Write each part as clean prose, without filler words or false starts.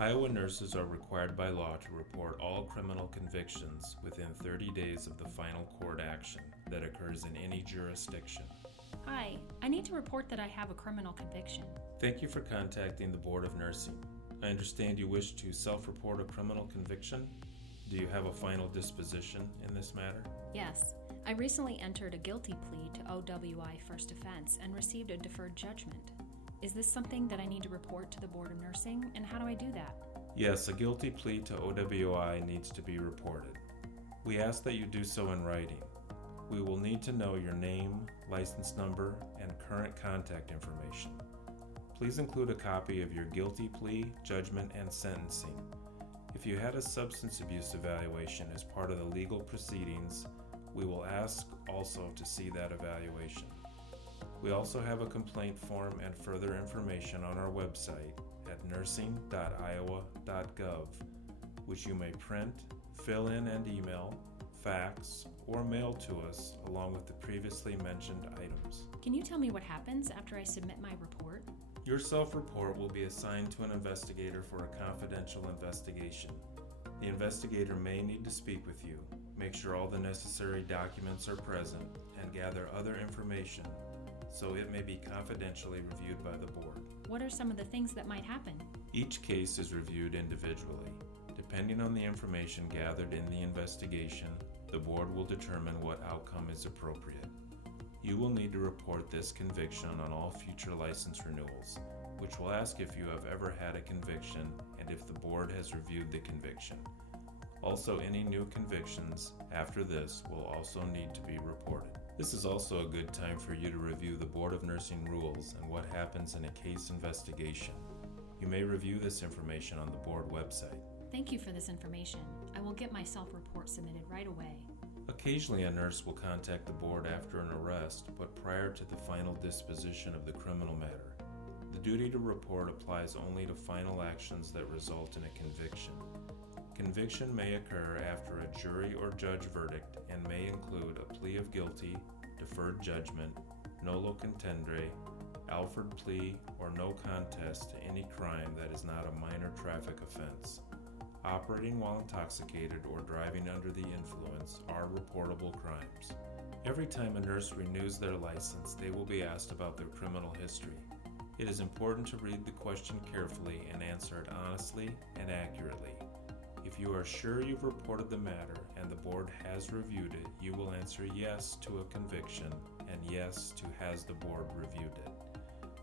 Iowa nurses are required by law to report all criminal convictions within 30 days of the final court action that occurs in any jurisdiction. Hi, I need to report that I have a criminal conviction. Thank you for contacting the Board of Nursing. I understand you wish to self-report a criminal conviction. Do you have a final disposition in this matter? Yes, I recently entered a guilty plea to OWI first offense and received a deferred judgment. Is this something that I need to report to the Board of Nursing, and how do I do that? Yes, a guilty plea to OWI needs to be reported. We ask that you do so in writing. We will need to know your name, license number, and current contact information. Please include a copy of your guilty plea, judgment, and sentencing. If you had a substance abuse evaluation as part of the legal proceedings, we will ask also to see that evaluation. We also have a complaint form and further information on our website at nursing.iowa.gov, which you may print, fill in and email, fax, or mail to us along with the previously mentioned items. Can you tell me what happens after I submit my report? Your self-report will be assigned to an investigator for a confidential investigation. The investigator may need to speak with you, make sure all the necessary documents are present, and gather other information, so it may be confidentially reviewed by the board. What are some of the things that might happen? Each case is reviewed individually. Depending on the information gathered in the investigation, the board will determine what outcome is appropriate. You will need to report this conviction on all future license renewals, which will ask if you have ever had a conviction and if the board has reviewed the conviction. Also, any new convictions after this will also need to be reported. This is also a good time for you to review the Board of Nursing rules and what happens in a case investigation. You may review this information on the board website. Thank you for this information. I will get my self-report submitted right away. Occasionally, a nurse will contact the board after an arrest, but prior to the final disposition of the criminal matter. The duty to report applies only to final actions that result in a conviction. Conviction may occur after a jury or judge verdict and may include a plea of guilty, deferred judgment, nolo contendere, Alford plea, or no contest to any crime that is not a minor traffic offense. Operating while intoxicated or driving under the influence are reportable crimes. Every time a nurse renews their license, they will be asked about their criminal history. It is important to read the question carefully and answer it honestly and accurately. If you are sure you've reported the matter and the board has reviewed it, you will answer yes to a conviction and yes to has the board reviewed it.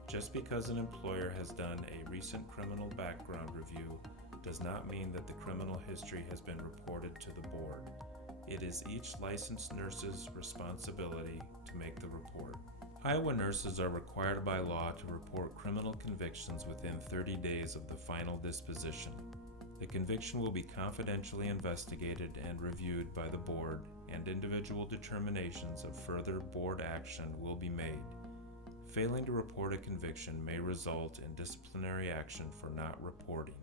Just because an employer has done a recent criminal background review does not mean that the criminal history has been reported to the board. It is each licensed nurse's responsibility to make the report. Iowa nurses are required by law to report criminal convictions within 30 days of the final disposition. The conviction will be confidentially investigated and reviewed by the board, and individual determinations of further board action will be made. Failing to report a conviction may result in disciplinary action for not reporting.